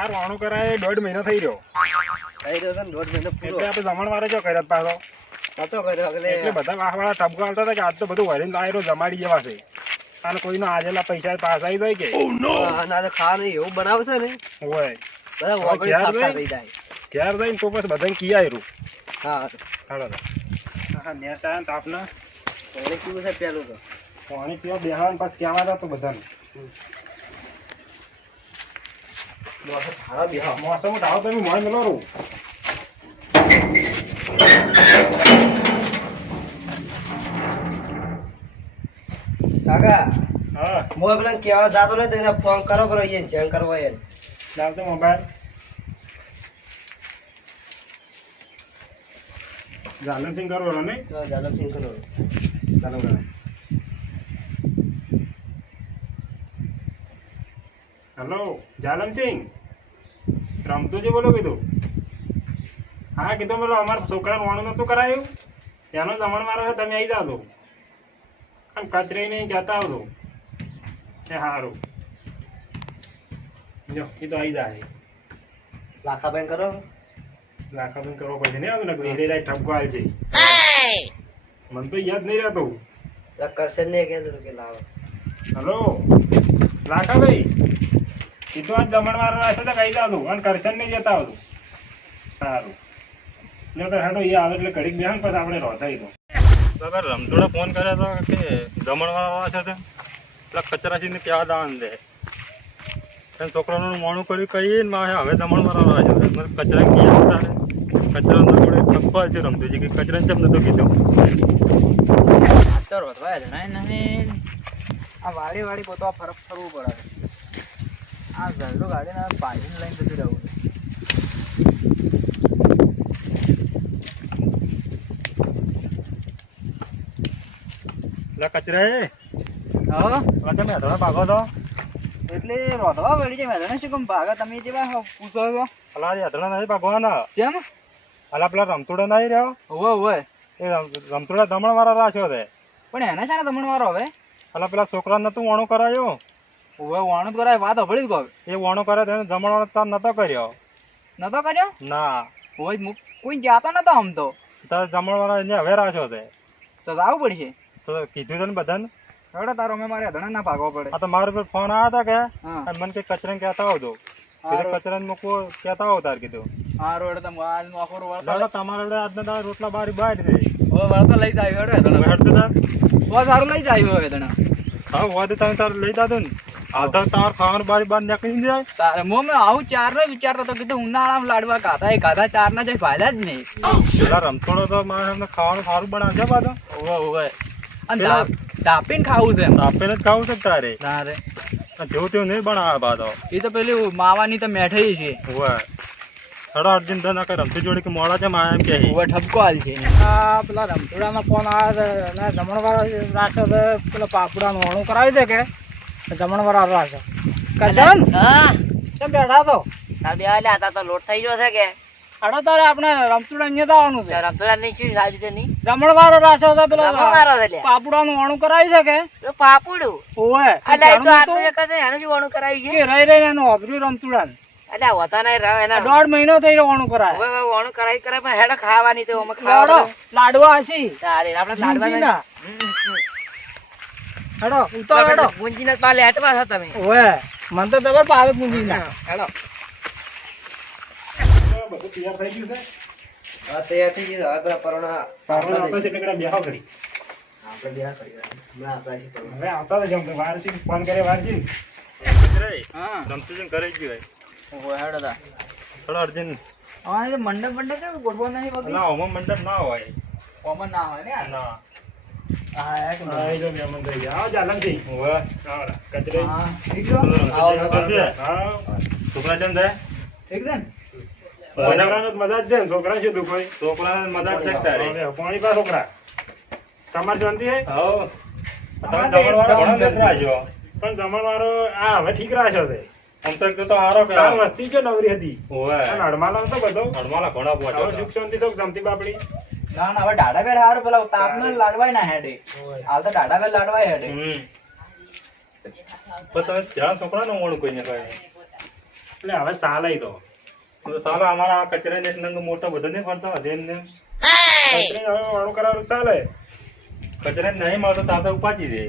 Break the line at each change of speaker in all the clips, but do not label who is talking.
તાર વાણું કરાય દોઢ મહિનો થઈ રહ્યો.
થઈ રહ્યો છે ને દોઢ મહિનો પૂરો.
એટલે આપણે જમણ વારે જો કર્યો પાછો?
હતો કર્યો એટલે
એટલે બધા વાહવાળા તબકો આવતા હતા કે આજ તો બધું વરીને લાયરો જમાડી જવા છે. અને કોઈનો આજેલા પૈસા પાસ આવી જાય કે?
ના તો ખાવાનું એવું બનાવશે ને
હોય.
બધા વગડી
જાય?
થઈ જાય.
ઘેર જઈને તો પછી બધાને કી આયરું.
હા.
હાલો હા નેસ ને તાપના.
પાણી પીવું છે પેલું તો.
પાણી પીવા બેહાન પછી કહેવા તો બધાને. મોસમ ઢાળો તમે મોય મેલો રહું.
કાકા
હા.
મોય પેલા કહેવા જાતો ને તેને ફોન કરો કરો એને ચેક કરવો એને
લાવતો મોબાઈલ જાલન સિંહ નહીં
તો જાદવ સિંહ કરો
ચાલો કરો હેલો જાલમસિંહ રમતું છે બોલો કીધું હા કીધું બોલો અમારા છોકરાનું વાણું નહોતું કરાયું. એનો જમણ મારો છે તમે આવી જાજો. આમ કચરે નહીં જતા આવજો. એ સારું જો એ તો આવી જાય.
લાખાબેન કરો.
લાખાબેન કરવો પડશે નહીં આવે ને ઘરે જાય ઠપકો આવે છે. મને તો યાદ નહીં રહેતો.
કરશે ને કે લાવો.
હલો? લાખાભાઈ? કીધું આજ જમણવાર રાખ્યો તો કહી દઉં અને કરશન નહીં જતા આવતું સારું. એટલે તો હેડો એ આવે એટલે ઘડીક બેહાન પછી આપણે રોધાઈ દઉં.
બરાબર રમતોડે ફોન કર્યા તો કે જમણવાળા છે તે. પેલા કચરાસીને કહેવા દાન દે. છોકરાનું મોણું કર્યું કહીએ ને મારે હવે જમણવાળા છે મને કચરા ક્યાં હતા કચરા જોડે ઠપકો છે રમતું કે કચરા ચમ નતો કીધું?
તો જણાય નહીં. આ વાડી વાડી બધો ફરક ફરવું પડે આ ઝરડું ગાડીને પાણીને લઈને જતું રહેવું
કચરા.
હા?
તમે અઢાર ભાગો તો
એટલે રોધવા વળી છે મેં શું કેમ ભાગા? તમે જેવા પૂછો છો.
પેલા જે નથી ભાગવાના.
કેમ?
પેલા પેલા રમતોડા નહીં રહ્યો?
હોવે હોવે.
એ રમતોડા જમણવાળા રાખ્યો તે
પણ એને છે ને મારો હવે?
પેલા પેલા છોકરા નતું વણું કરાયું?
વાણું જ કરાય વાત હભળી જ કહો
એ વણું કરે તેને જમણવાનો તાર નતો કર્યો.
નતો કર્યો?
ના.
કોઈ કોઈ જાતો નતો આમ તો.
તાર જમણવાનો એને હવે રાખ્યો તે
તો આવું પડશે.
તો કીધું તને બધાને?
હવે તારો અમે મારે અધણા ના ભાગવો પડે.
આ તો મારા પર ફોન આવ્યો હતો કે? અને મને કે કચરા કહેતા આવતો કીધું કચરા મૂકવો કહેતા આવો તાર કીધું.
હા રોડ તો હાલ નો વળતો
દાદા તમારા જોડે આજના દાડા રોટલા બારી બહાર છે.
ઓ વળતો લઈ જાય હેડો
તો તાર.
ઓ સારું લઈ જાય હવે અધણા.
હા વાદે તમે તાર લઈ જાતો ને. આ તો તાર ખાવાનું બારી બાર નીકળી જાય.
તારે મો મેં આવું ચાર નો વિચારતો તો કીધું ઉનાળામાં લાડવા ખાધા એ ખાધા ચાર ના જાય ફાયદા જ નહીં.
પેલા રમતોડો તો મારે એમને ખાવાનું સારું બનાવશે પાછો.
ઓવે ઓવે. અને ધાપ- ખાવું છે એમ.
જ ખાવું છે ને તારે.
તારે
જેવું તેવું નહીં બનાવે પાછો.
એ તો પેલી માવાની તો મેઠઈ છે.
ઓવે. થોડા અર્જુન ધન કઈ રમતી જોડી કે મોડા છે મારા એમ કે
ઓવે ઠપકો હાલ છે.
આ પેલા રમતોડામાં ફોન આવે છે? જમણવાર રાખે છે. પેલા પાપડાનું વાણું કરાવી દે કે? જમણવાર રાખે કરશન
હા.
કેમ બેઠા તો
તાર બે આલે આતા તો લોટ થઈ ગયો છે કે.
અડો તારે આપણે રમતુડા અહીંયા આવવાનું છે.
રમતુડા ની શું સાબી છે ની
વાળો રાખ્યો છે પેલા
વાળો છે પાપુડા
નું વાણું કરાવી છે કે?
તો પાપુડું?
અલે
તો આ તો એક જ એને વણું કરાવી છે.
રહી રહી એનું ઓબર્યું રમતુડા
અલે હોતા નહીં રહે એના.
દોઢ મહિનો થઈ રહ્યો વાણું કરાય.
હવે વણું કરાવી કરે પણ હેડો ખાવાની તો અમે
લાડો લાડવા હસી
તારે આપણે લાડવા
મૂંગીના. હેડો ઉતાર હેડો.
ગુંજીના પાલે હેટવા છો તમે.
ઓય મને તો ખબર પાવે પૂંજી ના
હેડો.
બધું તૈયાર થઈ ગયું છે.
હા તૈયાર થઈ ગયું હવે પેલા પરોણા
પાવડો આપે છે એટલે કદાચ બેહો કરી
આપણે બેહા કરી હમણાં આવતા છીએ
હવે આવતા જ જમ વાર છે ફોન કરે વાર છે.
હા.
રમતું કરી જ ગયું
ઓવે હેડો તા.
થોડો અર્જુન.
હા મંડપ મંડપ ગોઠવો નહીં
ના હોમો મંડપ ના હોય.
કોમન ના હોય ને
ના. છોકરા ચમ થાય
ઠીક છે?
મજા જ છે છોકરા શું દુઃખ હોય
છોકરાને મદદ છે તારે
પાણી છોકરા તમારે શાંતિ હે
જમણવાળા.
પણ જમણવારો આ હવે ઠીક રાખ્યો છે
તો હારો.
વસ્તી જો નવરી હતી. બધો.
ઘણા
હવે સુખ શાંતિ સૌ જમતી બાપડી.
ના ના હવે ડાડા બેર હારું પેલા તાપમાં લાડવાય ના હેડે. હાલ તો ડાડા બેર લાડવાય હેડે.
હમ. પણ તમે જ્યાં છોકરાનું મોડું કોઈને કહે?
એટલે હવે સાલ તો.
તો સાલા અમારા કચરા ને નંગ મોટા બધા નહીં ફરતા વધે ને
કંત્રી હવે વાળું કરાવવાનું ચાલે.
કચરા નહીં મળતો તાતે ઉપાચી ઉપાજી દે.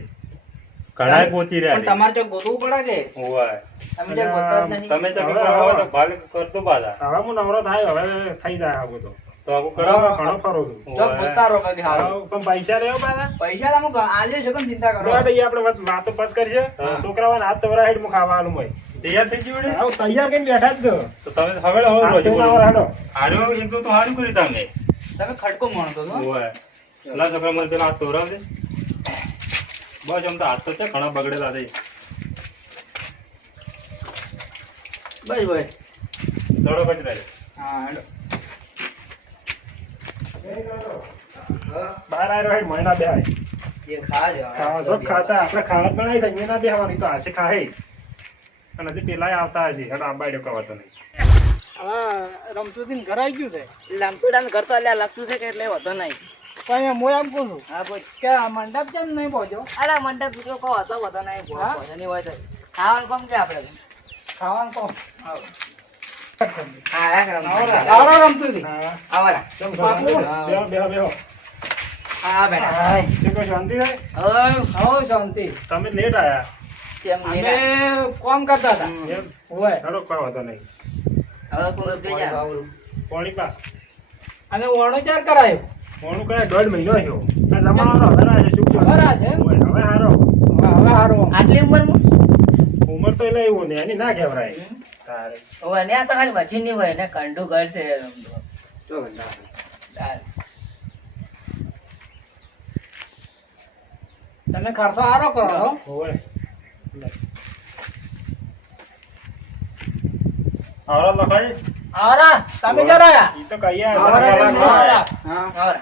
ઘણા ગોતી રહ્યા
તમારે જો ગોતવું પડે કે?
ઓય
તમે જો ગોતતા નહીં.
તમે જો
હવે
તો ભાલ કરતો પાછા.
હવે હું નવરો થાય હવે થઈ જાય આ બધો
તો આવું
ઘણો
કરો
ઘણો ફરો છું.
જો ગોતતા રહો કે હારો.
પણ પૈસા લેવો પાછા.
પૈસા તમે આલ્યો છો કેમ ચિંતા કરો.
બેટા, ઈ આપણે વાત- વાતો બસ કરશે. છોકરાઓને હાથ તવરા હેડ હું ખાવાનું હોય.
તૈયાર થઈ ગયું ને?
તૈયાર કેમ બેઠા જ છો.
તો તમે હવે હવે
હાથ
રોજ બોલો.
હાલો.
હારું એક તો હારું કર્યું તમે
તમે ખડકો માણતો છો
ઓય લા છોકરા મને પેલા હાથ તોરાવજે બસ આમ તો હાથ તો છે ઘણા બગડેલા છે
બસ બસ
દડો કચરા.
હા હેડો.
બહાર હેઠ મોયના બેહાય.
એ ખાજો.
ખાતા આપણે ખાવા બનાવી મહિના બે બેહવાની તો આશે ખાહે અને હજી પેલાય આવતા હશે હેડો આંબાડ્યો કવાતો નહીં
હા રમતુદીન ઘર આવી ગયું છે
લાંબુડાને ઘર તો અલ્યા લાગતું છે કે એટલે વધો નહીં
પણ હું એમ કહું છું
હા બોલ.
કે આ મંડપ કેમ નહીં પહોંચ્યો
અરે મંડપ બીજો કહો હતો વધો નહીં પહોંચ્યો નહીં હોય તો. ખાવાનું કોમ કે આપણે?
ખાવાનું
કેમ? તમે લેટ આયા.
કેમ
કોમ કરતા હતા.
નહીં.
જોઈ
પા.
અને ઓણો ચાર કરાયો.
પોણું કરે દોઢ મહિનો થયો. આ જમાનો હરા છે શું
આ છે?
હવે હારો.
હવે હારો.
આટલી ઉંમરમાં
ઉંમર તો એટલે એવું ને એની ના કહેવાય તારે.
હવે ને આ તો ખાલી વચી નહીં હોય ને કંડુ ઘર તો
તમે ખર્ચો હારો કરો
હોય
આવડા લખાય?
આવરા તમે આયા
ઈ તો કહીએ
આવરા આવરા?
હા
આવરા.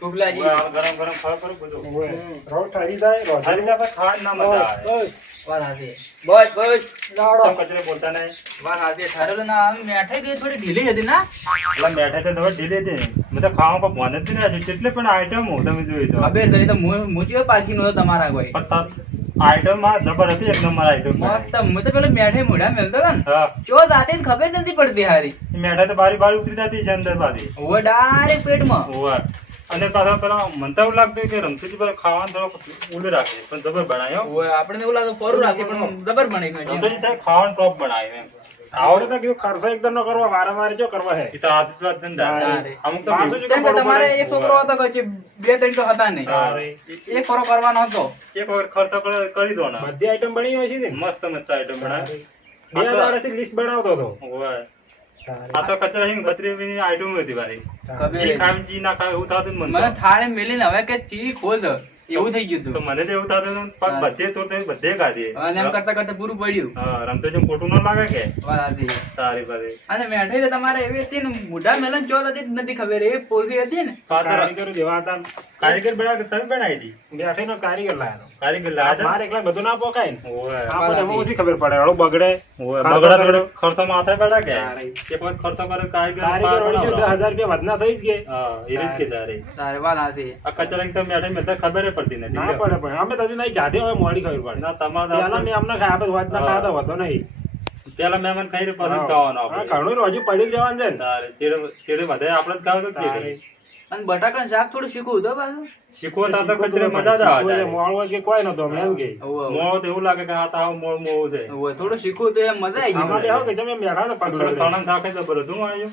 ટુકલાજી
ગરમ ગરમ ખાવા કરું બધું.
ઓય ઠરી જાય રોજ
ખાલી તો ખાવા ના મજા આવે.
વાત સાચી બસ બસ.
લાવડો.
કચરે બોલતા નહીં.
વાત સાચી ઠરેલું ના આમ મેઠાઈ ગઈ થોડી ઢીલી હતી ના?
એટલે બેઠા તો તમે ઢીલે છે મેં તો ખાવા પર ભણ જ નહીં રહ્યા છે કેટલી પણ તમે જોઈ તો.
ખબર થઈ તો હું મુચિયો પાકી નો તમારા કોઈ.
આઈટમમાં જબર હતી એક નંબર આઈટમ
મસ્ત હું તો પેલો મેઠે મોઢા મેલતો હતો ને.
હા.
ચો જાતે ને ખબર નથી પડતી હારી.
મેઠા તો બારી બારી ઉતરી જતી છે અંદર બારી.
ઓ ડાયરેક્ટ પેટમાં.
ઓવા અને પાછા પેલા મને તો એવું લાગતું કે રમતુજી પર ખાવાનું થોડુંક ઉલું રાખે પણ જબર બનાવ્યો.
ઓવે આપણે એવું લાગે કોરું રાખે પણ જબર બનાવી ગયું
રમતુજી ખાવાનું ટોપ બનાવ્યો એમ.
આવડે તો કીધું ખર્ચો એકદમ ન કરવા વારંવાર જો કરવા હે.
એ તો આદત વાત અમુક તો
પાછું
બીજું
જ
કેમ કે તમારે એક છોકરો હતો કે બે ત્રણ તો હતા નહીં. એક ફરો કરવાનો હતો.
એક વખત ખર્ચો કરી- દો ને.
બધી આઈટમ બની હોય છે
મસ્ત મસ્ત આઈટમ બનાવી.
બે દાડાથી લિસ્ટ બનાવતો હતો.
આ તો કચરા હિંગ બત્રી આઈટમ હતી બારી
ખબર
જી ખામ જી ના ખાય એવું થતું મને.
થાળે મેલીને હવે કે ચી ખોલ. એવું થઈ ગયું
તો મને તો એવું થતું હતું પણ બધે તો બધે ખાધી.
અને એમ કરતા કરતા પૂરું પડ્યું.
હા રમતો જેમ ખોટું ન લાગે કે?
વાત
સારી બારી
અને મેઠાઈ તો તમારે એવી હતી ને મોઢા મેલન ચોથ હતી જ નથી ખબર એ પોઝી હતી ને.
કારીગર જેવા હતા.
કારીગર બનાવ તમે બનાવી હતી
બેઠીનો કારીગર લાયો
કારીગર લાયા
મારે એકલા બધું ના પોકાય ને.
ઓવે.
આપણને એમાં ઓછી ખબર પડે. હળો બગડે. ખર્ચો
બગડા. થોડો ખર્ચો માથે પડે કે? કે પણ ખર્ચો કરે કારીગર
કારીગર. દસ હજાર રૂપિયા વધના થઈ જ ગયે.
હા એ રીત કે તારે
સારી વાત.
આ કચરા તો મેઠે મેં ખબર ય નથી.
ના પડે પણ. અમે તદી નહીં જાતે હવે મોડી ખબર પડે.
ના તમારે
પેલા મેં અમને ખાયા પછી વાત ના ખાયા તો વધો નહીં.
પેલા મહેમાન ખાઈ રહ્યા પછી ખાવાનો આપણે
ઘણું હજુ પડી જ રહેવાનું છે ને.
તારે ચેડે ચેડે આપણે જ ખાવ તો કે
અને બટાકા શાક થોડું શીખવું તો પાછું?
શીખવો તો કચરે મજા જ આવે
હોય કે કોઈ નતો અમને એમ કે.
ઓવે.
તો એવું લાગે કે આ તાવ મોળ મોં મોં છે.
થોડું શીખવું તો એમ મજા આવી
ગઈ.
ગઈ
આવો કે તમે બેઠા તો પગલો
સણમ શાકે તો બધું આવ્યું.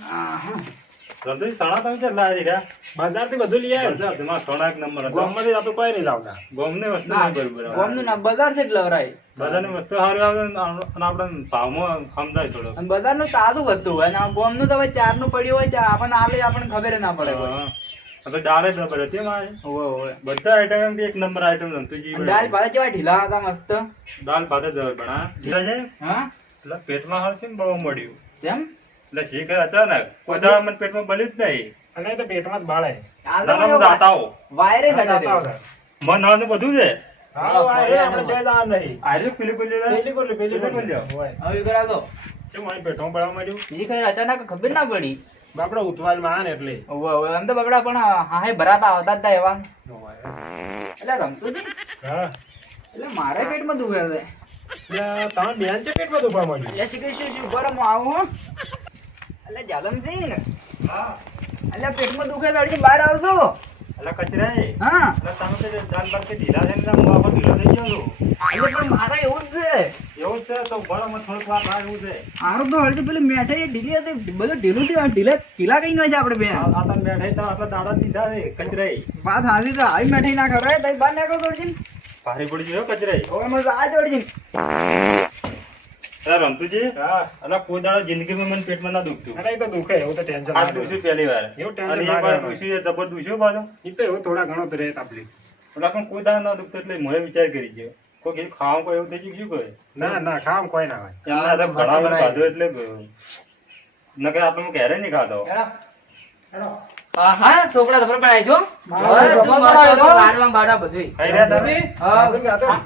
આહા.
રમતુજી સણા તમે રહ્યા
બજારથી બધું લઈ આવ્યા?
બજાર તેમાં સણા એક નંબર હતો.
ગામમાંથી આપણે કોઈ નહીં લાવતા
ગોમની વસ્તુ બરોબર. આવે.
ગામનું ના બજારથી જ લવરાય.
બધાની વસ્તુ સારી આવે અને આપણે ભાવમાં સમજાય થોડો
અને બજારનું તાજું વધતું હોય અને આ ગામનું તો હવે ચારનું પડ્યું હોય આપણને આલે આપણને ખબર ના પડે
હા. આપણે દાળ જ ખબર હતી મારે. બધા આઈટમ એક નંબર આઈટમ
દાળ ભાત કેવા ઢીલા હતા મસ્ત.
દાળ ભાત જ છે
હા.
પેટમાં હાલ છે ને બહુ મળ્યું.
કેમ?
એટલે શીખર અચાનક કોઈ દાડા મને પેટમાં બળી જ નહીં.
અને તો પેટમાં જ બાળે.
દાડા
મને
દાતાઓ.
વાયરે
દાતા
હતા.
હતા.
મન હાલ બધું છે.
હા, વાયરે આપણે જોઈ જવાનું નહીં.
આર્યું પેલી પેલી
પેલી કોલી, પેલી
પેલી
કોલી.
કોલી.
હવે કરા તો.
કેમ અહીં પેટમાં બળવા માંડ્યું?
એ અચાનક ખબર ના પડી.
બાપડો ઉતવાલમાં ને એટલે.
ઓવે ઓવે એમ તો બબડા પણ હા ભરાતા આવતા જ તા એવા. એટલે રમતું
હા.
એટલે મારે પેટમાં દુખે છે.
તમે બેન છે દુખવા માંડ્યું?
શ્રી કૃષ્ણ આવું એટલે જાલમસિંહ. એટલે પેટમાં દુખે તો અડજી બહાર આવજો.
એટલે કચરા
હા.
એટલે તમે તો દાન બાર કે ઢીલા થઈને હું આખો ઢીલો થઈ ગયો છું.
એટલે પણ મારે એવું જ છે.
એવું જ છે તો બરાબર મને થોડુંક વાર લાગે એવું છે.
મારું તો હળદી પેલી મેઠાઈ ઢીલી હતી બધું ઢીલું થયું ઢીલા ઢીલા કઈ ન છે આપણે બે
આ આ તો આપણે દાડા દીધા છે કચરા
વાત તો આવી મેઠાઈ ના ખરાય તો બહાર નીકળો તો
ભારી પડી ગયો કચરાય
હવે મજા આ જ અડજી
અરે રમતુજી
હા.
અલા કોઈ દાડો જિંદગીમાં મને પેટમાં ના દુખતું.
અરે એ તો દુખે એવું તો ટેન્શન
આજ દુખ્યું પહેલી વાર.
એવું ટેન્શન ના
વાર દુખ્યું એ જબર દુખ્યું પાછું?
એ તો એવું થોડા ઘણો તો રહે તકલીફ.
ઓલા પણ કોઈ દાડો ના દુખતું એટલે મોએ વિચાર કરી ગયો. કોઈ કીધું કોઈ એવું થઈ ગયું? શું કહે
ના ના ખામ કોઈ ના હોય.
એમના હાથે ભણાવીને ખાધું એટલે નકર આપણે હું ક્યારે નહીં ખાતો.
હા હા. છોકરા જો બાડવા?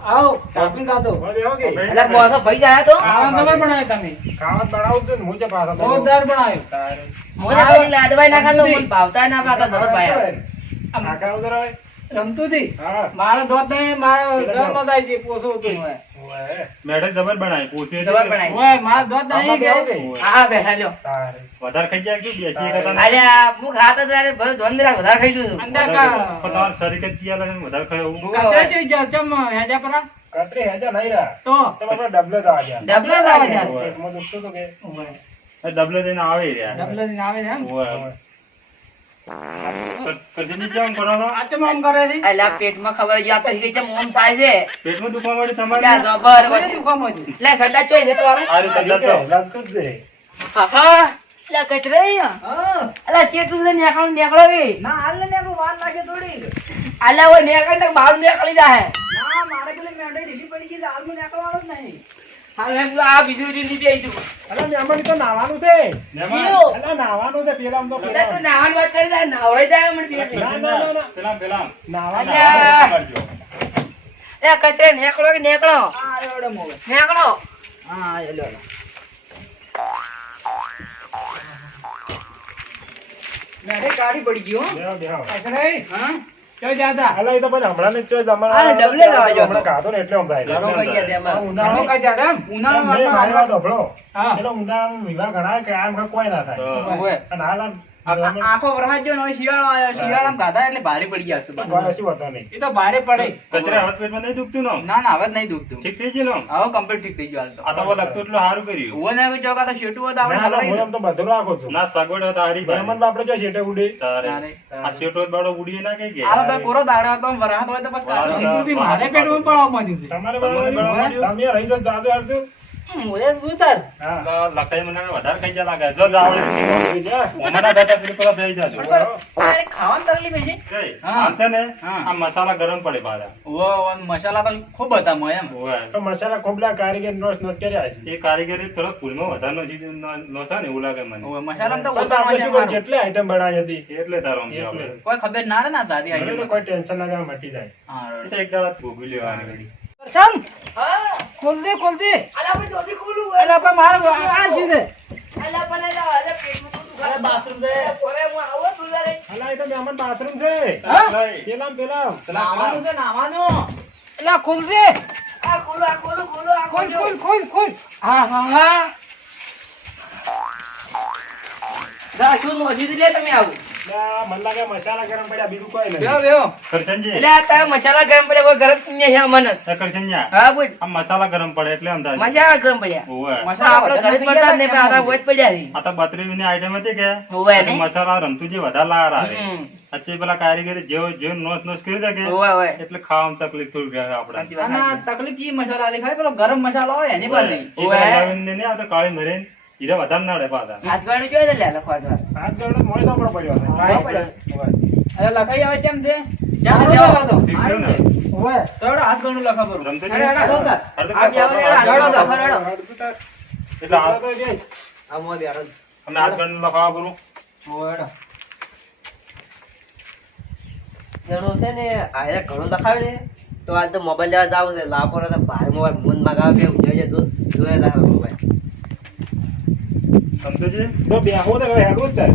આવો?
એટલે મોસો ભાઈ જાય તો?
તમે. તમે
ને પાછો
જોરદાર
લાડવાય ના ખાતો ના ભાવતા ભાઈ
ઉધર આવે?
રમતું મારો દોત નહીં મારો ઘરમાં જાય છે પોસો હતું.
ઓય.
મેઠે જબર બનાવી પૂછ્યું
જબર બનાવી.
ઓય માર દોત નહીં કે?
હા બેઠા લ્યો
તારે.
વધારે ખાઈ જાય કે બેસી ગયા હતા
અરે હું ખાતો ત્યારે ભલે ધોંદરા વધાર ખાઈ ગયું
અંદર
પણ
કા
તમારે શરીર કે ચિયા લાગે વધાર વધારે હું એવું
કચરા જા ચમ હેજા પરા
કતરી હેજા નહીં રા
તો
તમારો ડબલ ડબલે જ આવ્યા.
ડબલો જ આવે છે.
પેટમાં દુખતું તો કે?
ડબલે થઈને આવે રહ્યા
ડબલથી આવે છે એમ
પેટમાં ખબર યા તો કે ચમ ઓમ થાય છે.
પેટમાં દુખવા
એટલે
તમારે
જબર.
દુખામાં છે.
એટલે સડા ચોઈ જતો આવે.
આ રીતે
હજી લાગતું જ છે.
હા એટલે કચરે
હા.
એટલે ચેટલું છે નેકળો નેકળો
ના હાલ ને વાર લાગે થોડી
અલ્યા ઓય નેકળ ને બહાર નીકળી જાય
ના મારે પેલી મેઠાઈ ઢીલી પડી ગઈ છે હાલ હું નીકળવાનો જ નહીં
હાલ એમ તો આ બીજું રીલી બે તું
અલા, મહેમાન તો નાવાનું છે.
મહેમાન,
નાવાનું છે પેલા તો પેલા.
તું નાવાની વાત કરી જાય નવરાઈ જાય મને પેટ
ના, ના, ના, ના.
પેલા પેલા.
નાવાનું.
એ કચરે નેકળો કે નેકળો?
હા મોવે.
નેકળો.
લ્યો. કાઢી પડી ગયો
બેહો, બેહો. અલા, એ તો હમણાં ને
ડબલે જ
હમણાં ખાધો ને એટલે
ગયા તેમાં.
ઉનાળો-
કઈ
મારી વાત સાંભળો.
હા.
એટલે ઉનાળામાં વિવાહ ઘણા કે આમ કાંઈ કોઈ ના થાય. અને હાલ
આખો વરસાદ જો ને શિયાળો આવ્યો. શિયાળામાં ગાધા એટલે ભારે પડી ગયા છે
કશું હોતું નહીં.
એ તો ભારે પડે.
કચરા હવે પેટમાં નહીં દુખતું ને?
ના ના હવે જ નહીં દુખતું.
ઠીક થઈ ગયું ને
હવે કમ્પ્લીટ ઠીક થઈ ગયું
આ તો લગતું એટલું સારું કર્યું.
હું ને કોઈ ચોકા તો શેટું હોય તો આપણે
હું એમ તો બધું રાખો છું.
ના સગવડ હોય તો હારી ભાઈ.
બાપડે જો શેટે ઉડી.
તારે. આ શેટો બાળો ઉડીએ ના કઈ
આ તો કોરો દાડો હતો વરસાદ હોય તો
તી મારે પેટમાં પડવા માંડ્યું છે.
તમારે. તમે રહી જાજો હાલતું.
મોરે ઉતર
લખાઈ મને વધારે ખાઈ ગયા લાગે. જો જાવ
ઉડી જા.
બેટા પેલી પેલા બેસી જાજો.
અરે ખાવાની તકલીફ છે
આમ છે ને આ મસાલા ગરમ પડે પાછા
ઉવો ઉવો મસાલા તો ખૂબ હતા મોય એમ.
તો મસાલા ખોબલા કારીગર નોસ નોસ કર્યા છે.
એ કારીગરી તરફ ફૂલમાં વધારે નો નો છે ને એવું લાગે મને.
તો ઓછા
જેટલી આઈટમ બનાવી હતી
એટલે તારો
કોઈ ખબર ના રે ને આ દાદી
મને તો
આઈટમ
કોઈ ટેન્શન ના મટી જાય.
હા
તો એક દાડા ભોગવી લેવાની. બધી
હા.
ખોલ દે ખોલ. દે
અલા પણ જોદી ખોલું
એટલે પણ મારું આ છે.
અલા પણ અલા અલા પેટમાં તો દુખાય. બાથરૂમ છે. ઓરે હું આવો તું રે
અલા, એ તો મહેમાન બાથરૂમ છે.
હા?
પેલામ
પેલા પેલા
નાવાનું છે નાવાનું.
આ ખોલ દે
આ ખોલો આ ખોલો ખોલો આ
ખોલ
ખોલો.
ખોલ ખોલ હા હા હા.
રાશું નોંધી દે તમે આવું.
અલા, મને લાગે મસાલા ગરમ પડ્યા બીજું કોઈ
બેહો બેહો
કરશનજી.
એટલે આ તારા મસાલા ગરમ પડ્યા કોઈ ગરમ નહીં છે મને
કરશનજી
હા બોલ.
આ મસાલા ગરમ પડે એટલે અંદાજ.
મસાલા ગરમ પડ્યા.
મસાલા
આપણે ઘરે જ
વધારે
પડતા પણ આ
થઈ
પડ્યા છે.
આ તો બત્રીસની આઈટમ હતી કે?
ને?
મસાલા રમતું જે વધારે લાર આવે. પેલા કારીગરી જેવો જેવો નોસ નોસ કરી દે કે? એટલે ખાવામાં તકલીફ થોડી રહે આપણે.
અને તકલીફ ઈ મસાલા દેખાય પેલો ગરમ મસાલો હોય એની
બનાવીને નહીં કાળી મરીને. હીરા વધારે નડે પાછા
હાથ ગળું જોઈ લે લખવા
હાથ ગરડો મોય તો.
હા, પડ્યો.
અરે લખાઈ આવે કેમ છે?
ને
તો બરું
ને ને. આજ તો મોબાઈલ લેવા જાવ છે. લાપો તો મોબાઈલ મન મગાવે કે જોઈએ જો જોઈએ લાવે મોબાઈલ
તો બેહો તો હવે હેડું જ તાર.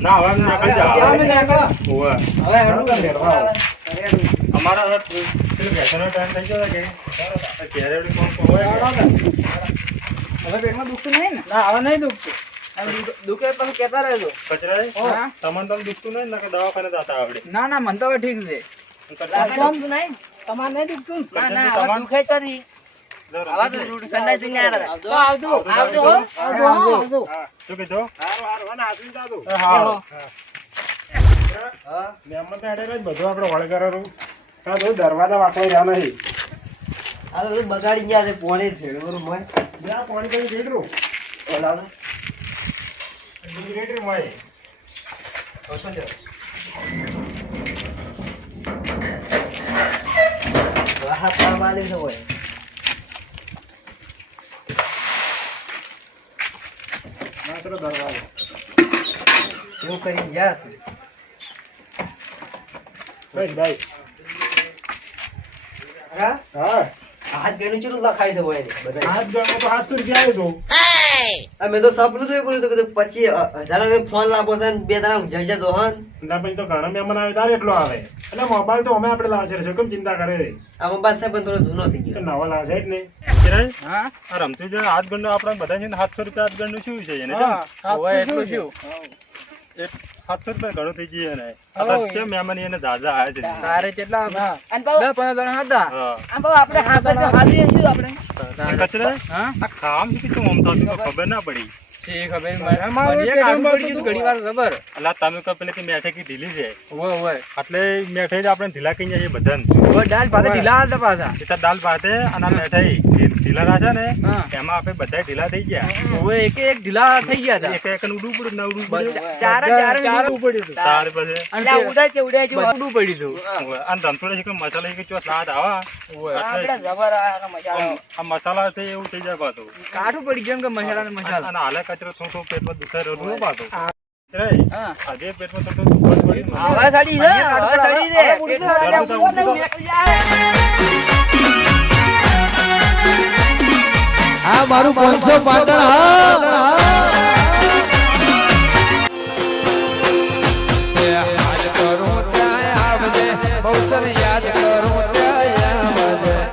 ના હવે અમે જા
અમે નીકળો.
ઓવે.
હવે હેડું
હેડું તાર
અમારા હવે પેલું બેસવાનો ટાઈમ થઈ ગયો કે? ઘેરે વળી કોણ કોણ હોય?
હવે પેટમાં દુખતું નહીં ને? ના હવે નહીં દુખતું.
દુખે તો તમે કહેતા રહેજો.
કચરાએ?
હા.
તમને તો દુખતું નહીં ને કે દવાખાને જતા આવડે?
ના ના મને તો હવે ઠીક છે.
કચરા-
તમારે નહીં દુખતું ના?
ના દુખે તો નહીં.
દરવાજા વાંકડા રહ્યા નહીં.
બગાડી ગયા છે પોણી
આ પાણી કરી કેટલું?
ઓલા
મળે.
છે પાવ વાલી છે હોય
માત્ર દરવાજો.
એવું કરી ગયા છે.
બસ, બસ.
હા
હા,
હાથ ગણું ચેટલું લખાય છે હોય બધા
હાથ ગણો તો સાતસો રૂપિયા આવ્યો તો.
અમે તો સપનું જોયું બોલ્યું તો પચીસ હજાર ફોન લાવો છે બે જણા જણ જતો હન
ના પછી તો ઘણા મહેમાન આવે તારે એટલો આવે એટલે મોબાઈલ તો અમે આપણે લાવે છે કેમ ચિંતા કરે છે?
આ મોબાઈલ સાહેબ પણ થોડો જૂનો થઈ
તો
ગયો
નવો લાવશે જ ને
કિરણ,
હા.
આ રમતું જે હાથ ગંડો આપણે બધા છે ને સાતસો રૂપિયા હાથ ગંડું શું છે એને
હવે એટલું શું?
સાતસો રૂપિયા ઘણું થઈ ગયું એને. કેમ મહેમાન એને દાદા આવ્યા છે?
તારે કેટલા દસ પંદર જણા હતા
હા.
અને બાબુ આપણે હાથ રૂપિયા હાથીએ આપણે?
કચરે?
હા?
આ ખાવાનું શું કીધું આમ ખબર ના પડી.
છે ખબર મને મને એક આડું પડી ગયું ઘણી વાર ખબર.
એટલે તમે કહો પેલે કે મેઠે ઢીલી છે?
ઓય ઓય
એટલે મેઠે જ આપણે ઢીલા કહી જઈએ બધાને.
દાલ પાછા ઢીલા હતા પાછા.
એ દાલ ભાતે અને આ ઢીલા રાખ્યા ને એમાં આપણે બધા ઢીલા થઈ ગયા.
ઓય એક એક ઢીલા થઈ ગયા હતા.
એક એક ઉડું પડ્યું ને ઉડું પડ્યું.
ચાર ચાર ચારે પડ્યું હતું.
પછી.
અને
એટલે ઉડાય કે ઉડાય જેવું
બધું પડ્યું હતું.
અને ધમતોડે છે કે મસાલા કે ચો સ્વાદ આવા?
આપણે જબર આ મજા
આ મસાલા છે એવું થઈ જાય પાછું.
કાઠું પડી ગયું કે મસાલા ને મસાલા.
અને હાલે કચરો થોડું થોડું પેટમાં દુખાય રહ્યો. હું પાતો
હા.
આજે પેટમાં થોડો દુખાય પડી ને.
સાડી છે હવે સાડી છે.
હવે.
આ મારું પાંચસો પાટણ હા.